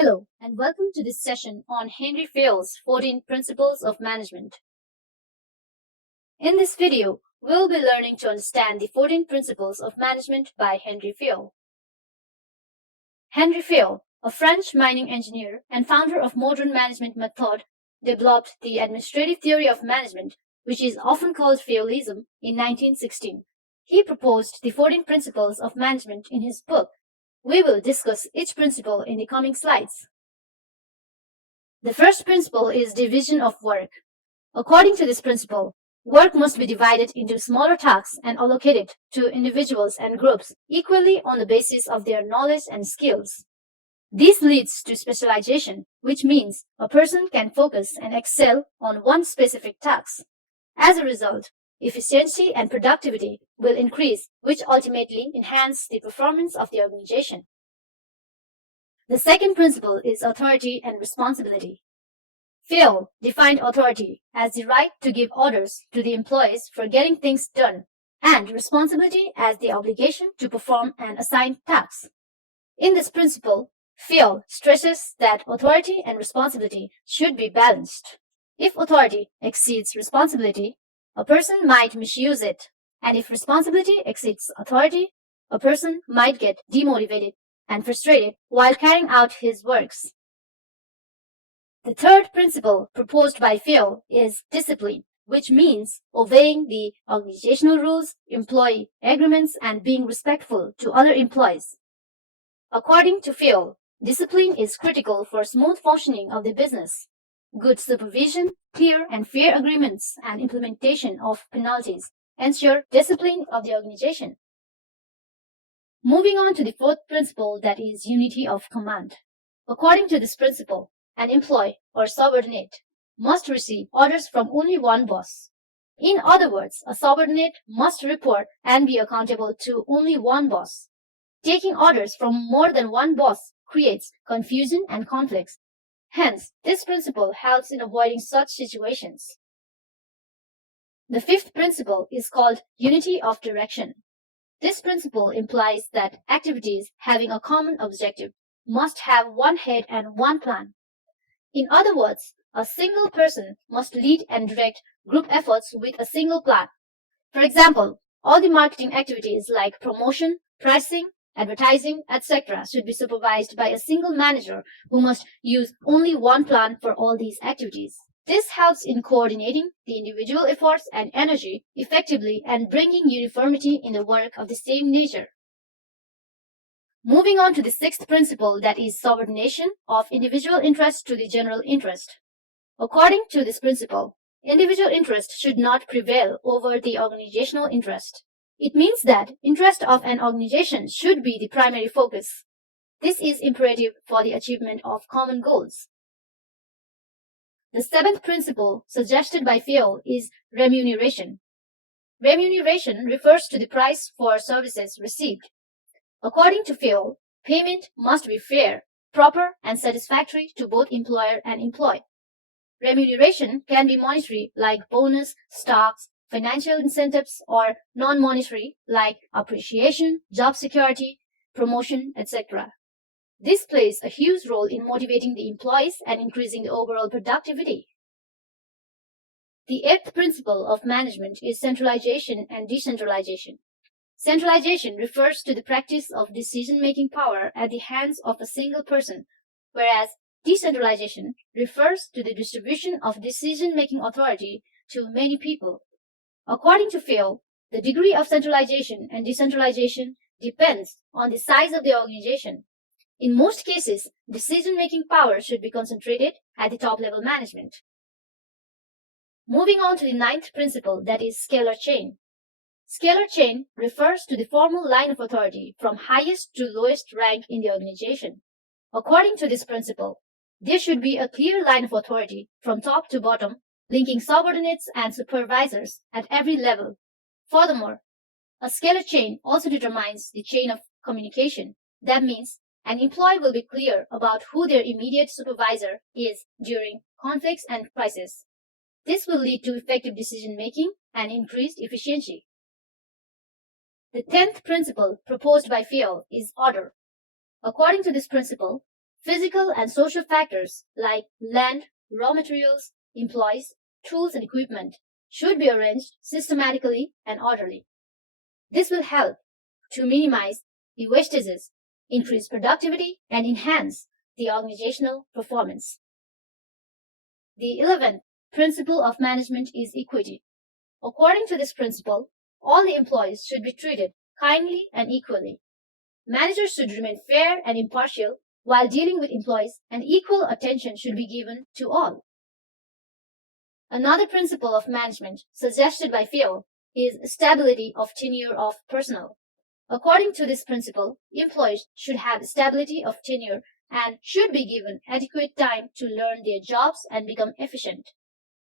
Hello, and welcome to this session on Henry Fayol's 14 Principles of Management. In this video, we'll be learning to understand the 14 Principles of Management by Henry Fayol. Henry Fayol, a French mining engineer and founder of modern management method, developed the administrative theory of management, which is often called Fayolism, in 1916. He proposed the 14 Principles of Management in his book. We will discuss each principle in the coming slides. The first principle is division of work. According to this principle, work must be divided into smaller tasks and allocated to individuals and groups equally on the basis of their knowledge and skills. This leads to specialization, which means a person can focus and excel on one specific task. As a result, efficiency and productivity will increase, which ultimately enhance the performance of the organization. The second principle is authority and responsibility. Fayol defined authority as the right to give orders to the employees for getting things done, and responsibility as the obligation to perform an assigned task. In this principle, Fayol stresses that authority and responsibility should be balanced. If authority exceeds responsibility, a person might misuse it, and if responsibility exceeds authority, a person might get demotivated and frustrated while carrying out his works. The third principle proposed by Fayol is discipline, which means obeying the organizational rules, employee agreements, and being respectful to other employees. According to Fayol, discipline is critical for smooth functioning of the business. Good supervision, clear and fair agreements, and implementation of penalties ensure discipline of the organization. Moving on to the fourth principle, that is unity of command. According to this principle, an employee or subordinate must receive orders from only one boss. In other words, a subordinate must report and be accountable to only one boss. Taking orders from more than one boss creates confusion and conflicts. Hence, this principle helps in avoiding such situations. The fifth principle is called unity of direction. This principle implies that activities having a common objective must have one head and one plan. In other words, a single person must lead and direct group efforts with a single plan. For example, all the marketing activities like promotion, pricing, advertising, etc. should be supervised by a single manager who must use only one plan for all these activities. This helps in coordinating the individual efforts and energy effectively and bringing uniformity in the work of the same nature. Moving on to the sixth principle, that is subordination of individual interest to the general interest. According to this principle, individual interest should not prevail over the organizational interest. It means that interest of an organization should be the primary focus. This is imperative for the achievement of common goals. The seventh principle suggested by Fayol is remuneration. Remuneration refers to the price for services received. According to Fayol, payment must be fair, proper, and satisfactory to both employer and employee. Remuneration can be monetary, like bonus, stocks, financial incentives, or non-monetary like appreciation, job security, promotion, etc. This plays a huge role in motivating the employees and increasing the overall productivity. The eighth principle of management is centralization and decentralization. Centralization refers to the practice of decision-making power at the hands of a single person, whereas decentralization refers to the distribution of decision-making authority to many people. According to Fayol, the degree of centralization and decentralization depends on the size of the organization. In most cases, decision-making power should be concentrated at the top-level management. Moving on to the ninth principle, that is Scalar Chain. Scalar Chain refers to the formal line of authority from highest to lowest rank in the organization. According to this principle, there should be a clear line of authority from top to bottom, linking subordinates and supervisors at every level. Furthermore, a scalar chain also determines the chain of communication. That means an employee will be clear about who their immediate supervisor is during conflicts and crises. This will lead to effective decision-making and increased efficiency. The 10th principle proposed by Fayol is order. According to this principle, Physical and social factors like land, raw materials, employees, tools, and equipment should be arranged systematically and orderly. This will help to minimize the wastages, increase productivity, and enhance the organizational performance. The 11th principle of management is equity. According to this principle, all the employees should be treated kindly and equally. Managers should remain fair and impartial while dealing with employees, and equal attention should be given to all. Another principle of management suggested by Fayol is stability of tenure of personnel. According to this principle, employees should have stability of tenure and should be given adequate time to learn their jobs and become efficient.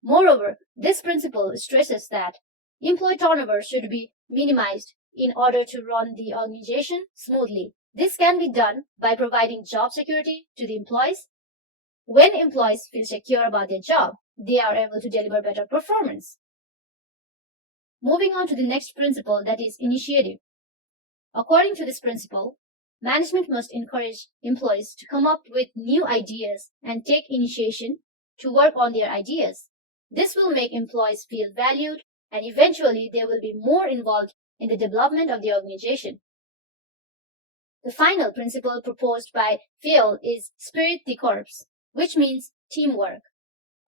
Moreover, this principle stresses that employee turnover should be minimized in order to run the organization smoothly. This can be done by providing job security to the employees. When employees feel secure about their job, they are able to deliver better performance. Moving on to the next principle, that is initiative. According to this principle, management must encourage employees to come up with new ideas and take initiation to work on their ideas. This will make employees feel valued, and eventually they will be more involved in the development of the organization. The final principle proposed by Fayol is Esprit de Corps, which means teamwork.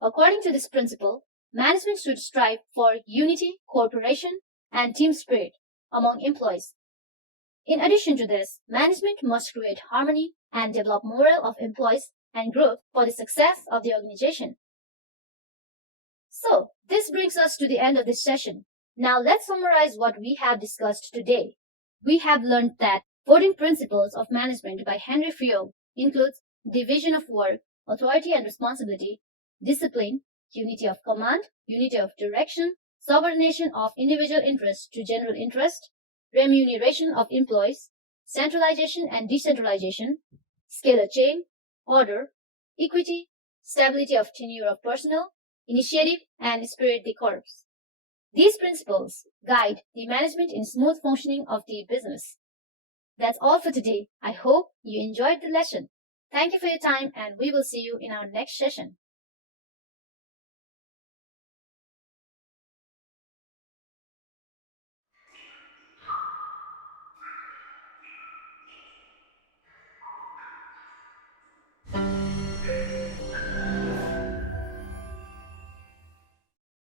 According to this principle, management should strive for unity, cooperation, and team spirit among employees. In addition to this, management must create harmony and develop morale of employees and growth for the success of the organization. So, this brings us to the end of this session. Now let's summarize what we have discussed today. We have learned that 14 principles of management by Henry Fayol includes division of work, authority and responsibility, discipline, unity of command, unity of direction, subordination of individual interest to general interest, remuneration of employees, centralization and decentralization, scalar chain, order, equity, stability of tenure of personnel, initiative, and esprit de corps. These principles guide the management in smooth functioning of the business. That's all for today. I hope you enjoyed the lesson. Thank you for your time, and we will see you in our next session.